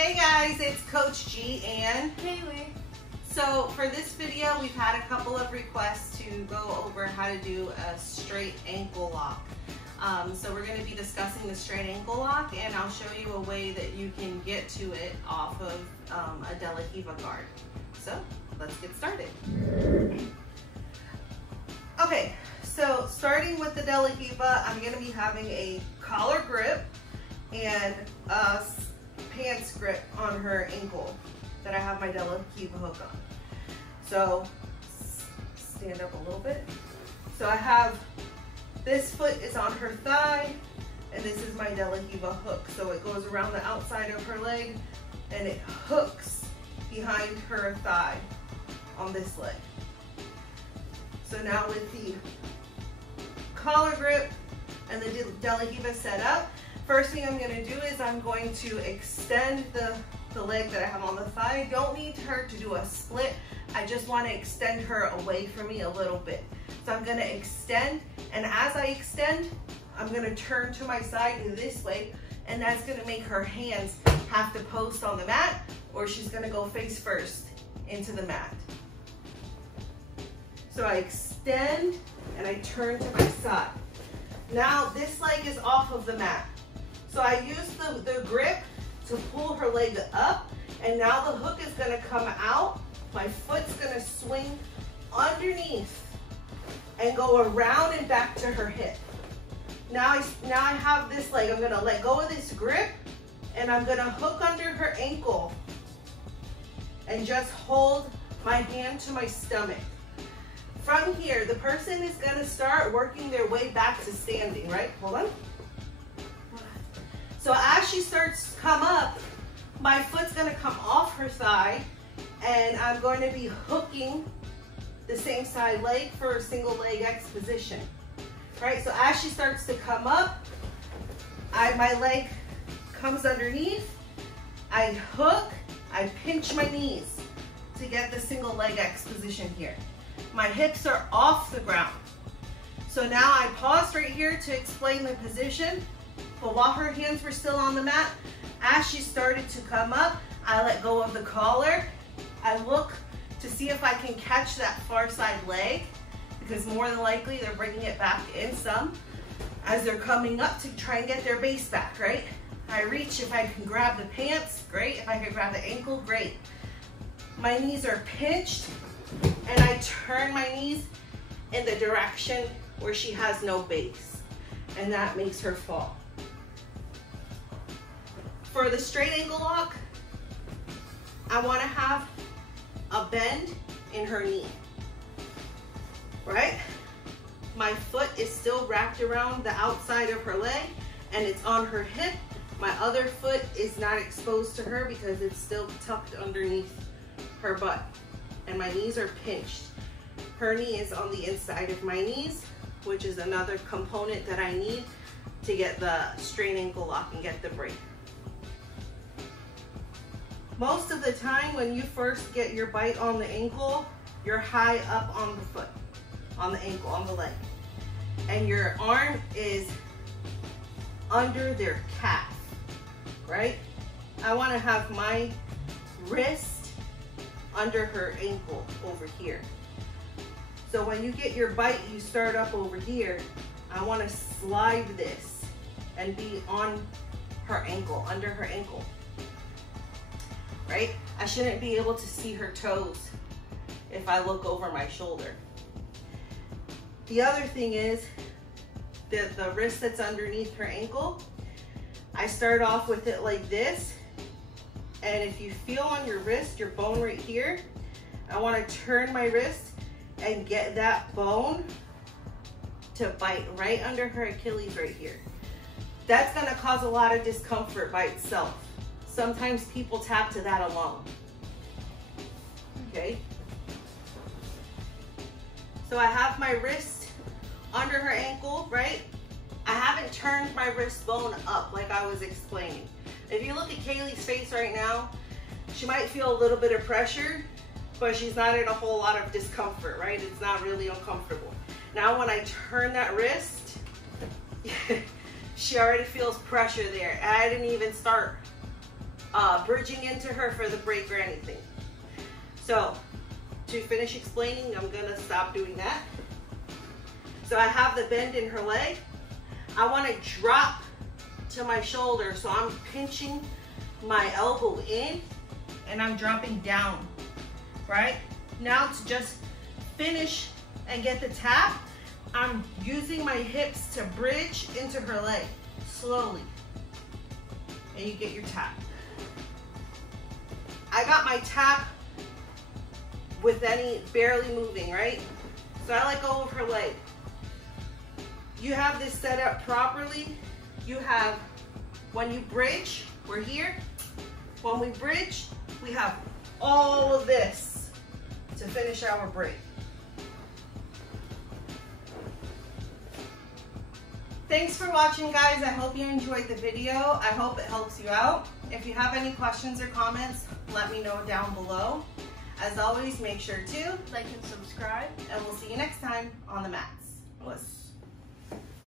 Hey guys, it's Coach G and Kaylee. So for this video, we've had a couple of requests to go over how to do a straight ankle lock. So we're going to be discussing the straight ankle lock, and I'll show you a way that you can get to it off of a De La Riva guard. So let's get started. Okay, so starting with the De La Riva, I'm going to be having a collar grip and a pants grip on her ankle that I have my De La Riva hook on. So stand up a little bit. So I have this foot is on her thigh, and this is my De La Riva hook. So it goes around the outside of her leg and it hooks behind her thigh on this leg. So now with the collar grip and the De La Riva set up, first thing I'm going to do is I'm going to extend the leg that I have on the thigh. I don't need her to do a split. I just want to extend her away from me a little bit. So I'm going to extend, and as I extend, I'm going to turn to my side this way, and that's going to make her hands have to post on the mat, or she's going to go face first into the mat. So I extend and I turn to my side. Now this leg is off of the mat. So I use the grip to pull her leg up, and now the hook is going to come out. My foot's going to swing underneath and go around and back to her hip. Now I have this leg. I'm going to let go of this grip, and I'm going to hook under her ankle and just hold my hand to my stomach. From here, the person is going to start working their way back to standing, right? Hold on. So as she starts to come up, my foot's going to come off her thigh, and I'm going to be hooking the same side leg for a single leg X position. Right? So as she starts to come up, my leg comes underneath, I hook, I pinch my knees to get the single leg X position here. My hips are off the ground. So now I paused right here to explain the position, but while her hands were still on the mat, as she started to come up, I let go of the collar. I look to see if I can catch that far side leg, because more than likely they're bringing it back in some as they're coming up to try and get their base back, right? I reach, if I can grab the pants, great. If I can grab the ankle, great. My knees are pinched, and I turn my knees in the direction where she has no base, and that makes her fall. For the straight ankle lock, I want to have a bend in her knee, right? My foot is still wrapped around the outside of her leg, and it's on her hip. My other foot is not exposed to her because it's still tucked underneath her butt, and my knees are pinched. Her knee is on the inside of my knees, which is another component that I need to get the straight ankle lock and get the break. Most of the time when you first get your bite on the ankle, you're high up on the foot, on the ankle, on the leg. And your arm is under their calf, right? I want to have my wrist under her ankle over here. So when you get your bite, you start up over here. I want to slide this and be on her ankle, under her ankle. Right? I shouldn't be able to see her toes if I look over my shoulder. The other thing is that the wrist that's underneath her ankle, I start off with it like this, and if you feel on your wrist, your bone right here, I want to turn my wrist and get that bone to bite right under her Achilles right here. That's going to cause a lot of discomfort by itself. Sometimes people tap to that alone. Okay. So I have my wrist under her ankle, right? I haven't turned my wrist bone up like I was explaining. If you look at Kaylee's face right now, she might feel a little bit of pressure, but she's not in a whole lot of discomfort, right? It's not really uncomfortable. Now when I turn that wrist, she already feels pressure there. And I didn't even start bridging into her for the break or anything. So to finish explaining, I'm gonna stop doing that. So I have the bend in her leg. I wanna drop to my shoulder, so I'm pinching my elbow in and I'm dropping down, right? Now to just finish and get the tap, I'm using my hips to bridge into her leg, slowly. And you get your tap. I got my tap with any barely moving, right? So I let go of her leg. You have this set up properly. You have, when you bridge, we're here. When we bridge, we have all of this to finish our break. Thanks for watching, guys. I hope you enjoyed the video. I hope it helps you out. If you have any questions or comments, let me know down below. As always, make sure to like and subscribe. And we'll see you next time on the mats. Bliss.